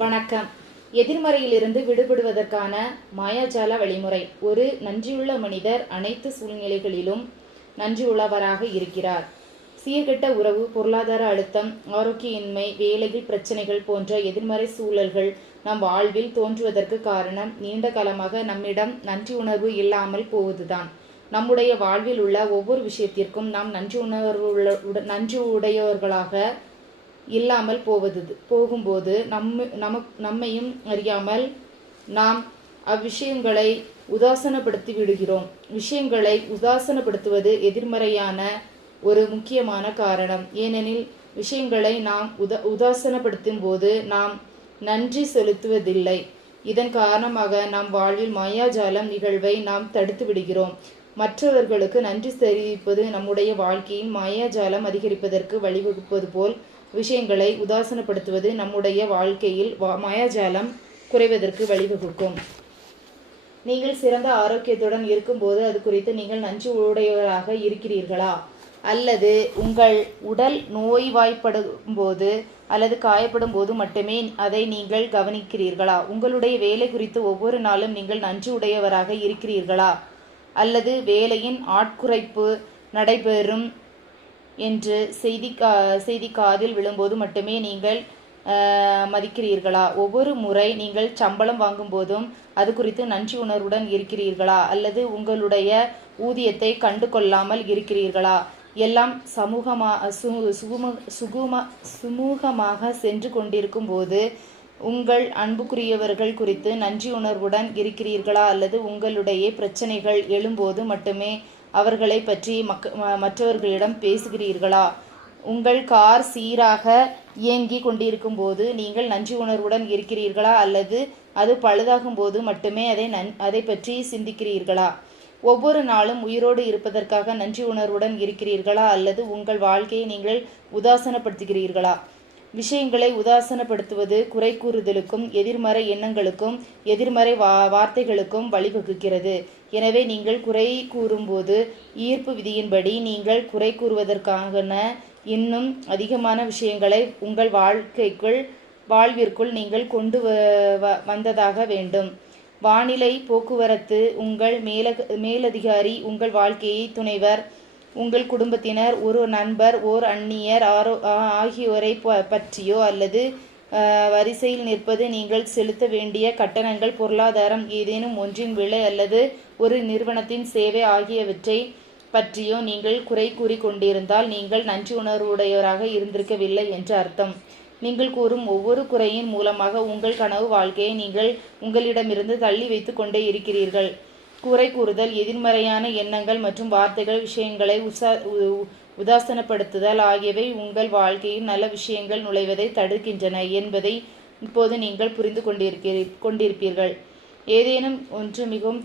வணக்கம். எதிர்மறையிலிருந்து விடுபடுவதற்கான மாயாஜால வழிமுறை. ஒரு நன்றியுள்ள மனிதர் அனைத்து சூழ்நிலைகளிலும் நன்றியுள்ளவராக இருக்கிறார். சீர்கெட்ட உறவு, பொருளாதார அழுத்தம், ஆரோக்கியின்மை, வேலையில் பிரச்சனைகள் போன்ற எதிர்மறை சூழல்கள் நம் வாழ்வில் தோன்றுவதற்கு காரணம் நீண்ட காலமாக நம்மிடம் நன்றி உணர்வு இல்லாமல் போவதுதான். நம்முடைய வாழ்வில் உள்ள ஒவ்வொரு விஷயத்திற்கும் நாம் நன்றியுடையவர்களாக இல்லாமல் போகும்போது நம்மையும் அறியாமல் நாம் அவ்விஷயங்களை உதாசனப்படுத்தி விடுகிறோம். விஷயங்களை உதாசனப்படுத்துவது எதிர்மறையான ஒரு முக்கியமான காரணம். ஏனெனில் விஷயங்களை நாம் உதாசனப்படுத்தும் போது நாம் நன்றி செலுத்துவதில்லை. இதன் காரணமாக நம் வாழ்வில் மாயாஜாலம் நிகழ்வை நாம் தடுத்து விடுகிறோம். மற்றவர்களுக்கு நன்றி தெரிவிப்பது நம்முடைய வாழ்க்கையின் மாயாஜாலம் அதிகரிப்பதற்கு வழிவகுப்பது போல், விஷயங்களை உதாசனப்படுத்துவது நம்முடைய வாழ்க்கையில் மாயாஜாலம் குறைவதற்கு வழிவகுக்கும். நீங்கள் சிறந்த ஆரோக்கியத்துடன் இருக்கும்போது அது குறித்து நீங்கள் நன்றி உடையவராக இருக்கிறீர்களா? அல்லது உங்கள் உடல் நோய்வாய்ப்படும் போது அல்லது காயப்படும் போது மட்டுமே அதை நீங்கள் கவனிக்கிறீர்களா? உங்களுடைய வேலை குறித்து ஒவ்வொரு நாளும் நீங்கள் நன்றி உடையவராக இருக்கிறீர்களா? அல்லது வேலையின் ஆட்குறைப்பு நடைபெறும் என்று செய்தி காதில் விழும்போது மட்டுமே நீங்கள் மதிக்கிறீர்களா? ஒவ்வொரு முறை நீங்கள் சம்பளம் வாங்கும் போதும் அது குறித்து நன்றி உணர்வுடன் இருக்கிறீர்களா? அல்லது உங்களுடைய ஊதியத்தை கண்டு கொள்ளாமல் இருக்கிறீர்களா? எல்லாம் சுமூகமாக சென்று கொண்டிருக்கும் போது உங்கள் அன்புக்குரியவர்கள் குறித்து நன்றி உணர்வுடன் இருக்கிறீர்களா? அல்லது உங்களுடைய பிரச்சனைகள் எழும்போது மட்டுமே அவர்களை பற்றி மற்றவர்களிடம் பேசுகிறீர்களா? உங்கள் கார் சீராக இயங்கி கொண்டிருக்கும் போது நீங்கள் நன்றி உணர்வுடன் இருக்கிறீர்களா? அல்லது அது பழுதாகும் போது மட்டுமே அதை பற்றி சிந்திக்கிறீர்களா? ஒவ்வொரு நாளும் உயிரோடு இருப்பதற்காக நன்றி உணர்வுடன் இருக்கிறீர்களா? அல்லது உங்கள் வாழ்க்கையை நீங்கள் உதாசனப்படுத்துகிறீர்களா? விஷயங்களை உதாசனப்படுத்துவது குறை கூறுதலுக்கும் எதிர்மறை எண்ணங்களுக்கும் எதிர்மறை வார்த்தைகளுக்கும் வழிவகுக்கிறது. எனவே நீங்கள் குறை கூறும்போது ஈர்ப்பு விதியின்படி நீங்கள் குறை கூறுவதற்கான இன்னும் அதிகமான விஷயங்களை உங்கள் வாழ்விற்குள் நீங்கள் கொண்டு வந்ததாக வேண்டும். வானிலை, போக்குவரத்து, உங்கள் மேலதிகாரி, உங்கள் வாழ்க்கையை துணைவர், உங்கள் குடும்பத்தினர், ஒரு நண்பர், ஓர் அந்நியர் ஆகியோரை பற்றியோ அல்லது வரிசையில் நிற்பது, நீங்கள் செலுத்த வேண்டிய கட்டணங்கள், பொருளாதாரம், ஏதேனும் ஒன்றின் விலை அல்லது ஒரு நிறுவனத்தின் சேவை ஆகியவற்றை பற்றியோ நீங்கள் குறை கூறி கொண்டிருந்தால் நீங்கள் நன்றி உணர்வுடையவராக இருந்திருக்கவில்லை என்று அர்த்தம். நீங்கள் கூறும் ஒவ்வொரு குறையின் மூலமாக உங்கள் கனவு வாழ்க்கையை நீங்கள் உங்களிடமிருந்து தள்ளி வைத்து கொண்டே இருக்கிறீர்கள். குறை கூறுதல், எதிர்மறையான எண்ணங்கள் மற்றும் வார்த்தைகள், விஷயங்களை உதாசனப்படுத்துதல் ஆகியவை உங்கள் வாழ்க்கையில் நல்ல விஷயங்கள் நுழைவதை தடுக்கின்றன என்பதை இப்போது நீங்கள் புரிந்து கொண்டிருப்பீர்கள். ஏதேனும் ஒன்று மிகவும்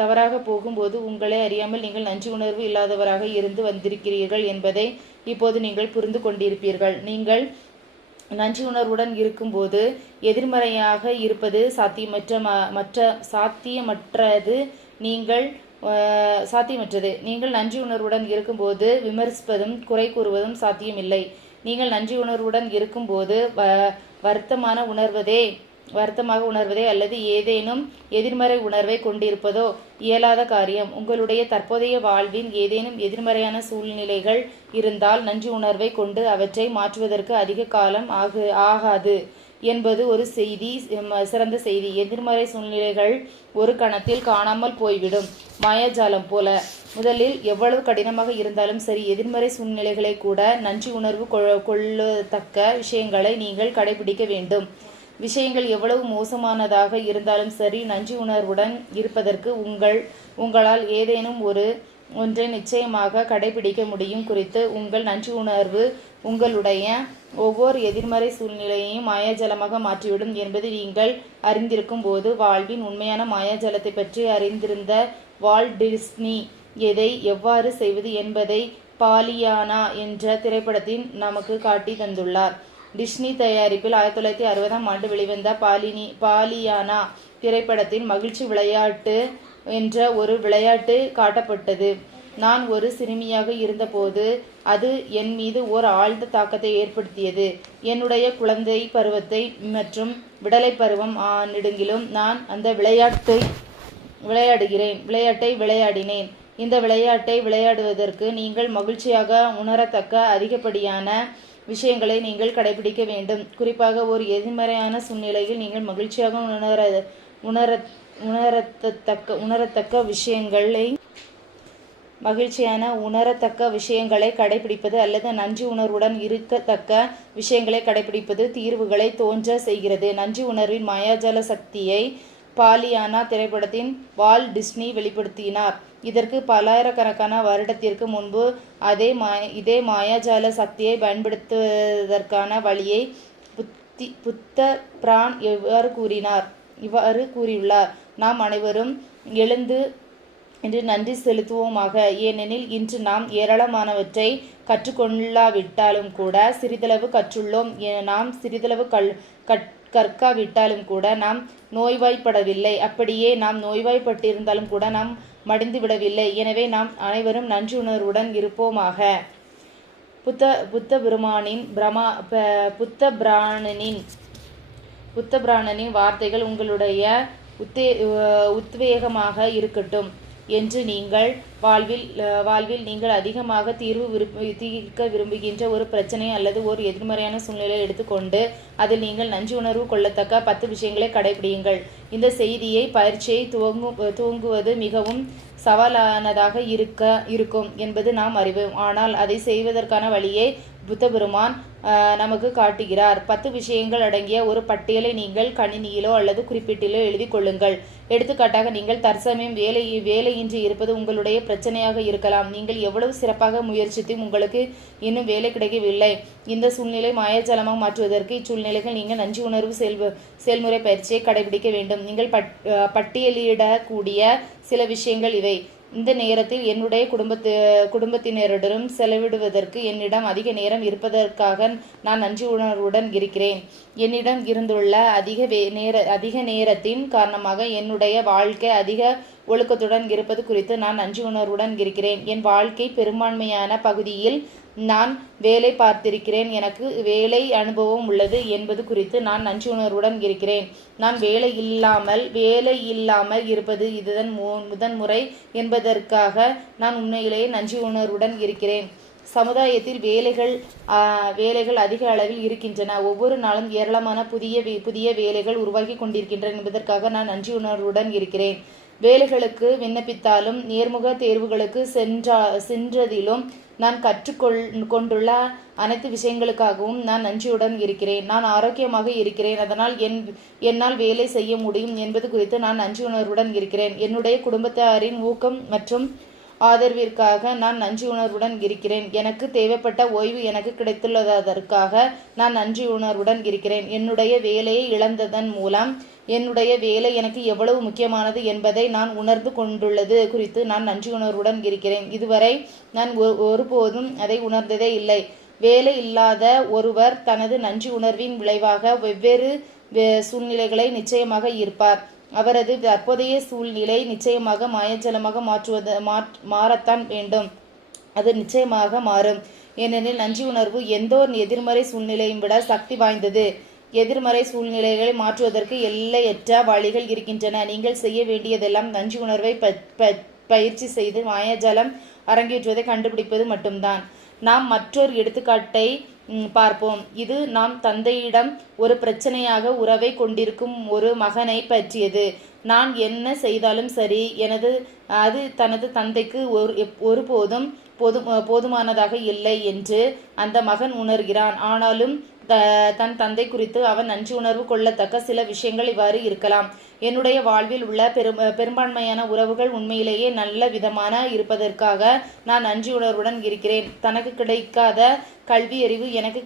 தவறாக போகும்போது உங்களை அறியாமல் நீங்கள் நன்றி உணர்வு இல்லாதவராக இருந்து வந்திருக்கிறீர்கள் என்பதை இப்போது நீங்கள் புரிந்து கொண்டிருப்பீர்கள். நீங்கள் நன்றி உணர்வுடன் இருக்கும்போது எதிர்மறையாக இருப்பது சாத்தியமற்றது. நீங்கள் நன்றி உணர்வுடன் இருக்கும்போது விமர்சிப்பதும் குறை கூறுவதும் சாத்தியமில்லை. நீங்கள் நன்றி உணர்வுடன் இருக்கும்போது வருத்தமாக உணர்வதே அல்லது ஏதேனும் எதிர்மறை உணர்வை கொண்டிருப்பதோ இயலாத காரியம். உங்களுடைய தற்போதைய வாழ்வின் ஏதேனும் எதிர்மறையான சூழ்நிலைகள் இருந்தால் நன்றி உணர்வை கொண்டு அவற்றை மாற்றுவதற்கு அதிக காலம் ஆகாது என்பது ஒரு சிறந்த செய்தி. எதிர்மறை சூழ்நிலைகள் ஒரு கணத்தில் காணாமல் போய்விடும். மாயாஜாலம் போல. முதலில் எவ்வளவு கடினமாக இருந்தாலும் சரி, எதிர்மறை சூழ்நிலைகளை கூட நன்றி உணர்வு கொள்ளத்தக்க விஷயங்களை நீங்கள் கடைபிடிக்க வேண்டும். விஷயங்கள் எவ்வளவு மோசமானதாக இருந்தாலும் சரி, நன்றி உணர்வுடன் இருப்பதற்கு உங்களால் ஏதேனும் ஒன்றை நிச்சயமாக கடைபிடிக்க முடியும். குறித்து உங்கள் நன்றி உணர்வு உங்களுடைய ஒவ்வொரு எதிர்மறை சூழ்நிலையையும் மாயாஜலமாக மாற்றிவிடும் என்பது நீங்கள் அறிந்திருக்கும் போது வாழ்வின் உண்மையான மாயாஜலத்தை பற்றி அறிந்திருந்த வால்ட் டிஸ்னி எதை எவ்வாறு செய்வது என்பதை பாலியானா என்ற திரைப்படத்தில் நமக்கு காட்டி தந்துள்ளார். டிஸ்னி தயாரிப்பில் 1960 வெளிவந்த பாலியானா திரைப்படத்தில் மகிழ்ச்சி விளையாட்டு என்ற ஒரு விளையாட்டு காட்டப்பட்டது. நான் ஒரு சிறுமியாக இருந்தபோது அது என் மீது ஓர் ஆழ்ந்த தாக்கத்தை ஏற்படுத்தியது. என்னுடைய குழந்தை பருவத்தை மற்றும் விடலை பருவம் நெடுங்கிலும் நான் அந்த விளையாட்டை விளையாடினேன். இந்த விளையாட்டை விளையாடுவதற்கு நீங்கள் மகிழ்ச்சியாக உணரத்தக்க அதிகப்படியான விஷயங்களை நீங்கள் கடைபிடிக்க வேண்டும். குறிப்பாக ஒரு எதிர்மறையான சூழ்நிலையில் நீங்கள் மகிழ்ச்சியாக உணரத்தக்க விஷயங்களை கடைபிடிப்பது அல்லது நன்றி உணர்வுடன் இருக்கத்தக்க விஷயங்களை கடைபிடிப்பது தீர்வுகளை தோன்ற செய்கிறது. நன்றி உணர்வின் மாயாஜால சக்தியை பாலியானா திரைப்படத்தின் வால் டிஸ்னி வெளிப்படுத்தினார். இதற்கு பல்லாயிரக்கணக்கான வருடத்திற்கு முன்பு இதே மாயாஜால சக்தியை பயன்படுத்துவதற்கான வழியை புத்த பிரான் இவ்வாறு கூறியுள்ளார். நாம் அனைவரும் எழுந்து என்று நன்றி செலுத்துவோமாக. ஏனெனில் இன்று நாம் ஏராளமானவற்றை கற்றுக்கொள்ளாவிட்டாலும் கூட சிறிதளவு கற்றுள்ளோம். நாம் சிறிதளவு கற்காவிட்டாலும் கூட நாம் நோய்வாய்ப்படவில்லை. அப்படியே நாம் நோய்வாய்ப்பட்டிருந்தாலும் கூட நாம் மடிந்து விடவில்லை. எனவே நாம் அனைவரும் நன்றி உணர்வுடன் இருப்போமாக. புத்த பிராணனின் வார்த்தைகள் உங்களுடைய உத்வேகமாக இருக்கட்டும் என்று நீங்கள் வாழ்வில் நீங்கள் அதிகமாக தீர்க்க விரும்புகின்ற ஒரு பிரச்சனை அல்லது ஒரு எதிர்மறையான சூழ்நிலையை எடுத்துக்கொண்டு அதில் நீங்கள் நன்றி உணர்வு கொள்ளத்தக்க 10 விஷயங்களை கடைபிடியுங்கள். இந்த செய்தியை பயிற்சியை துவங்குவது மிகவும் சவாலானதாக இருக்கும் என்பது நாம் அறிவோம். ஆனால் அதை செய்வதற்கான வழியை புத்த பெருமான் நமக்கு காட்டுகிறார். 10 விஷயங்கள் அடங்கிய ஒரு பட்டியலை நீங்கள் கணினியிலோ அல்லது குறிப்பீட்டிலோ எழுதி கொள்ளுங்கள். எடுத்துக்காட்டாக, நீங்கள் தற்சமயம் வேலையின்றி இருப்பது உங்களுடைய பிரச்சனையாக இருக்கலாம். நீங்கள் எவ்வளவு சிறப்பாக முயற்சித்தும் உங்களுக்கு இன்னும் வேலை கிடைக்கவில்லை. இந்த சூழ்நிலை மாயாஜாலமாக மாற்றுவதற்கு இச்சூழ்நிலைகள் நீங்கள் நன்றி உணர்வு செயல்முறை பயிற்சியை கடைபிடிக்க வேண்டும். நீங்கள் பட்டியலிடக்கூடிய சில விஷயங்கள் இவை. இந்த நேரத்தில் என்னுடைய குடும்பத்தினருடன் செலவிடுவதற்கு என்னிடம் அதிக நேரம் இருப்பதற்காக நான் நன்றி உணர்வுடன் இருக்கிறேன். என்னிடம் இருந்துள்ள அதிக நேரத்தின் காரணமாக என்னுடைய வாழ்க்கை அதிக ஒழுக்கத்துடன் இருப்பது குறித்து நான் நன்றி உணர்வுடன் இருக்கிறேன். என் வாழ்க்கை பெரும்பான்மையான பகுதியில் நான் வேலை பார்த்திருக்கிறேன். எனக்கு வேலை அனுபவம் உள்ளது என்பது குறித்து நான் நன்றி உணர்வுடன் இருக்கிறேன். நான் வேலை இல்லாமல் இருப்பது இதுதான் முதன்முறை என்பதற்காக நான் உண்மையிலேயே நன்றி உணர்வுடன் இருக்கிறேன். சமுதாயத்தில் வேலைகள் அதிக அளவில் இருக்கின்றன. ஒவ்வொரு நாளும் ஏராளமான புதிய வேலைகள் உருவாகி கொண்டிருக்கின்றன என்பதற்காக நான் நன்றி உணர்வுடன் இருக்கிறேன். வேலைகளுக்கு விண்ணப்பித்தாலும் நேர்முக தேர்வுகளுக்கு சென்றதிலும் நான் கற்றுக்கொண்டுள்ள அனைத்து விஷயங்களுக்காகவும் நான் நன்றியுடன் இருக்கிறேன். நான் ஆரோக்கியமாக இருக்கிறேன், அதனால் என்னால் வேலை செய்ய முடியும் என்பது குறித்து நான் நன்றி உணர்வுடன் இருக்கிறேன். என்னுடைய குடும்பத்தாரின் ஊக்கம் மற்றும் ஆதரவிற்காக நான் நன்றி உணர்வுடன் இருக்கிறேன். எனக்கு தேவைப்பட்ட ஓய்வு எனக்கு கிடைத்துள்ளதற்காக நான் நன்றி உணர்வுடன் இருக்கிறேன். என்னுடைய வேலையை இழந்ததன் மூலம் என்னுடைய வேலை எனக்கு எவ்வளவு முக்கியமானது என்பதை நான் உணர்ந்து கொண்டுள்ளது குறித்து நான் நன்றி உணர்வுடன் இருக்கிறேன். இதுவரை நான் ஒருபோதும் அதை உணர்ந்ததே இல்லை. வேலை இல்லாத ஒருவர் தனது நன்றி உணர்வின் விளைவாக வெவ்வேறு சூழ்நிலைகளை நிச்சயமாக இருப்பார். அவரது தற்போதைய சூழ்நிலை நிச்சயமாக மாயஜலமாக மாறத்தான் வேண்டும். அது நிச்சயமாக மாறும். ஏனெனில் நன்றி உணர்வு எந்த ஒரு எதிர்மறை சூழ்நிலையும் விட சக்தி வாய்ந்தது. எதிர்மறை சூழ்நிலைகளை மாற்றுவதற்கு எல்லையற்ற வழிகள் இருக்கின்றன. நீங்கள் செய்ய வேண்டியதெல்லாம் நன்றி உணர்வை பயிற்சி செய்து மாயாஜாலம் அரங்கேற்றுவதை கண்டுபிடிப்பது மட்டும்தான். நாம் மற்றொரு எடுத்துக்காட்டை பார்ப்போம். இது நாம் தந்தையிடம் ஒரு பிரச்சனையாக உறவை கொண்டிருக்கும் ஒரு மகனை பற்றியது. நான் என்ன செய்தாலும் சரி, அது தனது தந்தைக்கு ஒருபோதும் போதுமானதாக இல்லை என்று அந்த மகன் உணர்கிறான். ஆனாலும் தன் தந்தை குறித்து அவன் நன்றி உணர்வு கொள்ளத்தக்க சில விஷயங்கள் இவ்வாறு இருக்கலாம். என்னுடைய வாழ்வில் உள்ள பெரும்பான்மையான உறவுகள் உண்மையிலேயே நல்ல விதமான இருப்பதற்காக நான் நன்றி உணர்வுடன் இருக்கிறேன். தனக்கு கிடைக்காத கல்வி அறிவு எனக்கு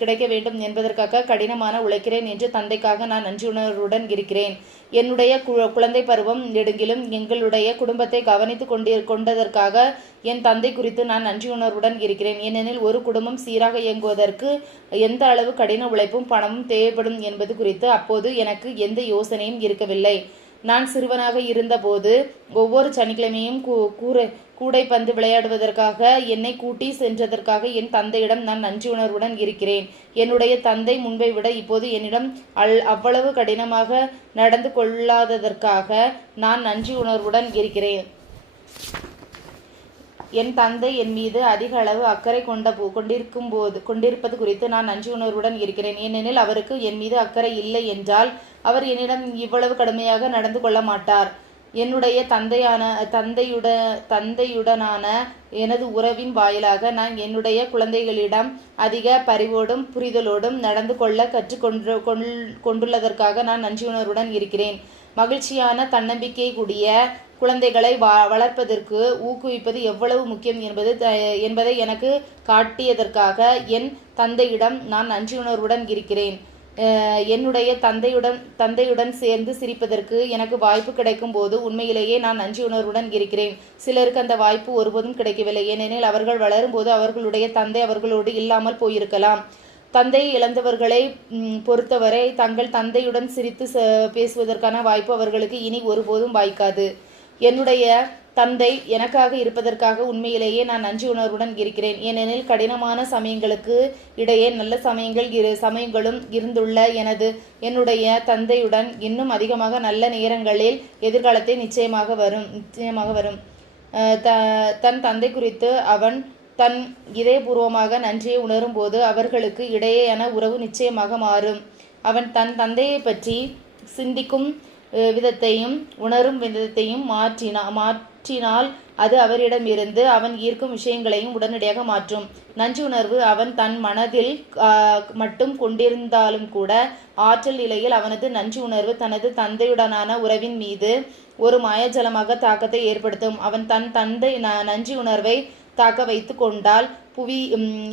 கிடைக்க வேண்டும் என்பதற்காக கடினமான உழைக்கிறேன் என்று தந்தைக்காக நான் நன்றியுணர்வுடன் இருக்கிறேன். என்னுடைய குழந்தை பருவம் நெடுங்கிலும் எங்களுடைய குடும்பத்தை கவனித்து கொண்டதற்காக என் தந்தை குறித்து நான் நன்றியுணர்வுடன் இருக்கிறேன். ஏனெனில் ஒரு குடும்பம் சீராக இயங்குவதற்கு எந்த அளவு கடின உழைப்பும் பணமும் தேவைப்படும் என்பது குறித்து அப்போது எனக்கு எந்த யோசனையும் இருக்கவில்லை. நான் சிறுவனாக இருந்தபோது ஒவ்வொரு சனிக்கிழமையும் கூடைப்பந்து விளையாடுவதற்காக என்னை கூட்டி சென்றதற்காக என் தந்தையிடம் நான் நன்றியுணர்வுடன் இருக்கிறேன். என்னுடைய தந்தை முன்பை விட இப்போது என்னிடம் அவ்வளவு கடினமாக நடந்து கொள்ளாததற்காக நான் நன்றியுணர்வுடன் இருக்கிறேன். என் தந்தை என் மீது அதிக அளவு அக்கறை கொண்டிருப்பது குறித்து நான் நன்றியுணர்வுடன் இருக்கிறேன். ஏனெனில் அவருக்கு என் மீது அக்கறை இல்லை என்றால் அவர் என்னிடம் இவ்வளவு கடுமையாக நடந்து கொள்ள மாட்டார். என்னுடைய தந்தையுடனான எனது உறவின் வாயிலாக நான் என்னுடைய குழந்தைகளிடம் அதிக பரிவோடும் புரிதலோடும் நடந்து கொள்ள கொண்டுள்ளதற்காக நான் நன்றியுணர்வுடன் இருக்கிறேன். மகிழ்ச்சியான தன்னம்பிக்கை கூடிய குழந்தைகளை வளர்ப்பதற்கு ஊக்குவிப்பது எவ்வளவு முக்கியம் என்பதை எனக்கு காட்டியதற்காக என் தந்தையிடம் நான் நன்றியுணர்வுடன் இருக்கிறேன். என்னுடைய தந்தையுடன் சேர்ந்து சிரிப்பதற்கு எனக்கு வாய்ப்பு கிடைக்கும் போது உண்மையிலேயே நான் நன்றியுணர்வுடன் இருக்கிறேன். சிலருக்கு அந்த வாய்ப்பு ஒருபோதும் கிடைக்கவில்லை. ஏனெனில் அவர்கள் வளரும் போது அவர்களுடைய தந்தை அவர்களோடு இல்லாமல் போயிருக்கலாம். தந்தையை இழந்தவர்களை பொறுத்தவரை தங்கள் தந்தையுடன் சிரித்து பேசுவதற்கான வாய்ப்பு அவர்களுக்கு இனி ஒருபோதும் வாய்க்காது. என்னுடைய தந்தை எனக்காக இருப்பதற்காக உண்மையிலேயே நான் நன்றியுணர்வுடன் இருக்கிறேன். ஏனெனில் கடினமான சமயங்களுக்கு இடையே நல்ல சமயங்களும் இருந்துள்ள என்னுடைய தந்தையுடன் இன்னும் அதிகமாக நல்ல நேரங்களில் எதிர்காலத்தை நிச்சயமாக வரும். தன் தந்தை குறித்து அவன் தன் இதயபூர்வமாக நன்றியை உணரும் போது அவர்களுக்கு இடையேயான உறவு நிச்சயமாக மாறும். அவன் தன் தந்தையை பற்றி சிந்திக்கும் விதத்தையும் உணரும் விதத்தையும் மாற்றினால் அது அவரிடமிருந்து அவன் ஈர்க்கும் விஷயங்களையும் உடனடியாக மாற்றும். நன்றி உணர்வு அவன் தன் மனதில் மட்டும் கொண்டிருந்தாலும் கூட ஆற்றல் நிலையில் அவனது நன்றி உணர்வு தனது தந்தையுடனான உறவின் மீது ஒரு மாயஜலமாக தாக்கத்தை ஏற்படுத்தும். அவன் தன் தந்தை நன்றி உணர்வை தாக்க வைத்து கொண்டால் புவி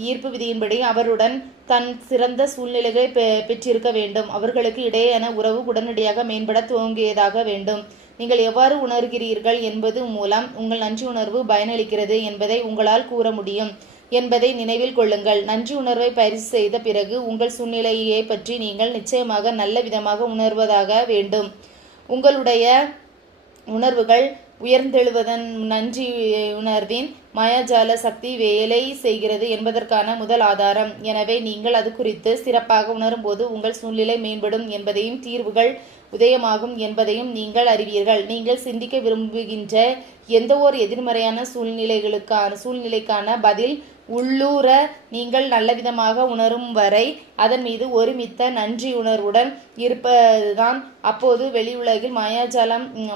ஈர்ப்பு விதியின்படி அவருடன் தன் சிறந்த சூழ்நிலைகளை பெற்றிருக்க வேண்டும். அவர்களுக்கு இடையேயான உறவு உடனடியாக மேம்பட துவங்கியதாக வேண்டும். நீங்கள் எவ்வாறு உணர்கிறீர்கள் என்பது மூலம் உங்கள் நன்றி உணர்வு பயனளிக்கிறது என்பதை உங்களால் கூற முடியும் என்பதை நினைவில் கொள்ளுங்கள். நன்றி உணர்வை பயிற்சி செய்த பிறகு உங்கள் சூழ்நிலையை பற்றி நீங்கள் நிச்சயமாக நல்ல விதமாக உணர்வதாக வேண்டும். உங்களுடைய உணர்வுகள் உயர்ந்தெழுவதன் நன்றி உணர்வின் மாயாஜால சக்தி வேலை செய்கிறது என்பதற்கான முதல் ஆதாரம். எனவே நீங்கள் அது குறித்து சிறப்பாக உணரும்போது உங்கள் சூழ்நிலை மேம்படும் என்பதையும் தீர்வுகள் உதயமாகும் என்பதையும் நீங்கள் அறிவீர்கள். நீங்கள் சிந்திக்க விரும்புகின்ற எந்த ஒரு எதிர்மறையான சூழ்நிலைக்கான பதில் உள்ளூர நீங்கள் நல்லவிதமாக உணரும் வரை அதன் மீது ஒருமித்த நன்றி உணர்வுடன் இருப்பதுதான் அப்போது வெளியுலகில்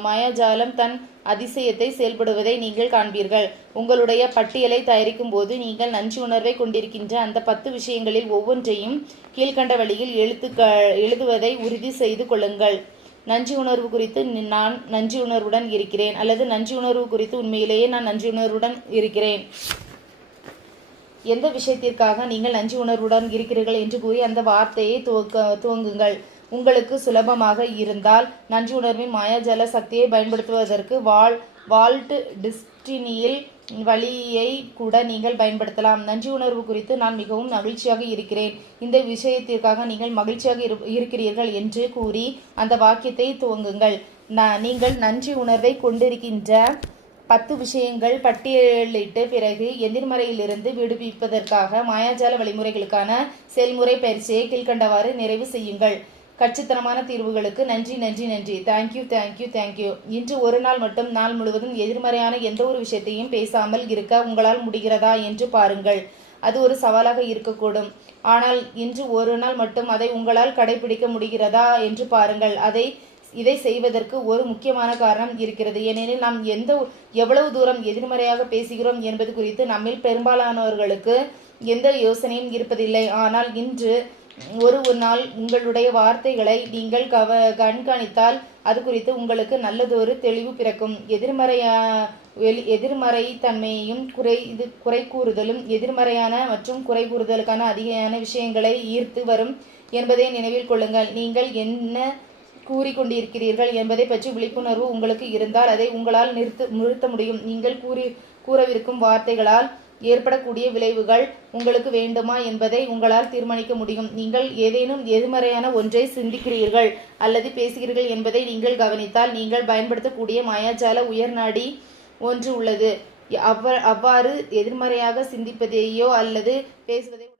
மாயாஜாலம் தன் அதிசயத்தை செயல்படுவதை நீங்கள் காண்பீர்கள். உங்களுடைய பட்டியலை தயாரிக்கும் போது நீங்கள் நன்றி உணர்வை கொண்டிருக்கின்ற அந்த 10 விஷயங்களில் ஒவ்வொன்றையும் கீழ்கண்ட வழியில் எழுதுவதை உறுதி செய்து கொள்ளுங்கள். நன்றி உணர்வு குறித்து நான் நன்றி உணர்வுடன் இருக்கிறேன், அல்லது நன்றி உணர்வு குறித்து உண்மையிலேயே நான் நன்றி உணர்வுடன் இருக்கிறேன். எந்த விஷயத்திற்காக நீங்கள் நன்றி உணர்வுடன் இருக்கிறீர்கள் என்று கூறி அந்த வார்த்தையை துவங்குங்கள். உங்களுக்கு சுலபமாக இருந்தால் நன்றி உணர்வின் மாயாஜால சக்தியை பயன்படுத்துவதற்கு வால்ட் டிஸ்டினியில் வழியை கூட நீங்கள் பயன்படுத்தலாம். நன்றி உணர்வு குறித்து நான் மிகவும் மகிழ்ச்சியாக இருக்கிறேன். இந்த விஷயத்திற்காக நீங்கள் மகிழ்ச்சியாக இருக்கிறீர்கள் என்று கூறி அந்த வாக்கியத்தை துவங்குங்கள். நீங்கள் நன்றி உணர்வை கொண்டிருக்கின்ற 10 விஷயங்கள் பட்டியலிட்டு பிறகு எதிர்மறையிலிருந்து விடுவிப்பதற்காக மாயாஜால வழிமுறைகளுக்கான செயல்முறை பயிற்சியை கீழ்கண்டவாறு நிறைவு செய்யுங்கள். கச்சித்தனமான தீர்வுகளுக்கு நன்றி நன்றி நன்றி. தேங்க்யூ. இன்று ஒரு நாள் மட்டும் நாள் முழுவதும் எதிர்மறையான எந்த ஒரு விஷயத்தையும் பேசாமல் இருக்க உங்களால் முடிகிறதா என்று பாருங்கள். அது ஒரு சவாலாக இருக்கக்கூடும். ஆனால் இன்று ஒரு நாள் மட்டும் அதை உங்களால் கடைபிடிக்க முடிகிறதா என்று பாருங்கள். இதை செய்வதற்கு ஒரு முக்கியமான காரணம் இருக்கிறது. ஏனெனில் நாம் எவ்வளவு தூரம் எதிர்மறையாக பேசுகிறோம் என்பது குறித்து நம்மில் பெரும்பாலானவர்களுக்கு எந்த யோசனையும் இருப்பதில்லை. ஆனால் இன்று ஒரு நாள் உங்களுடைய வார்த்தைகளை நீங்கள் கண்காணித்தால் அது குறித்து உங்களுக்கு நல்லதொரு தெளிவு பிறக்கும். எதிர்மறை தன்மையையும் குறை கூறுதலும் எதிர்மறையான மற்றும் குறை கூறுதலுக்கான அதிகமான விஷயங்களை ஈர்த்து வரும் என்பதை நினைவில் கொள்ளுங்கள். நீங்கள் என்ன கூறிக்கொண்டிருக்கிறீர்கள் என்பதை பற்றி விழிப்புணர்வு உங்களுக்கு இருந்தால் அதை உங்களால் நிறுத்த முடியும். நீங்கள் கூறவிருக்கும் வார்த்தைகளால் ஏற்படக்கூடிய விளைவுகள் உங்களுக்கு வேண்டுமா என்பதை உங்களால் தீர்மானிக்க முடியும். நீங்கள் ஏதேனும் எதிர்மறையான ஒன்றை சிந்திக்கிறீர்கள் அல்லது பேசுகிறீர்கள் என்பதை நீங்கள் கவனித்தால் நீங்கள் பயன்படுத்தக்கூடிய மாயாஜால உயர்நாடி ஒன்று உள்ளது. அவ்வாறு எதிர்மறையாக சிந்திப்பதையோ அல்லது பேசுவதை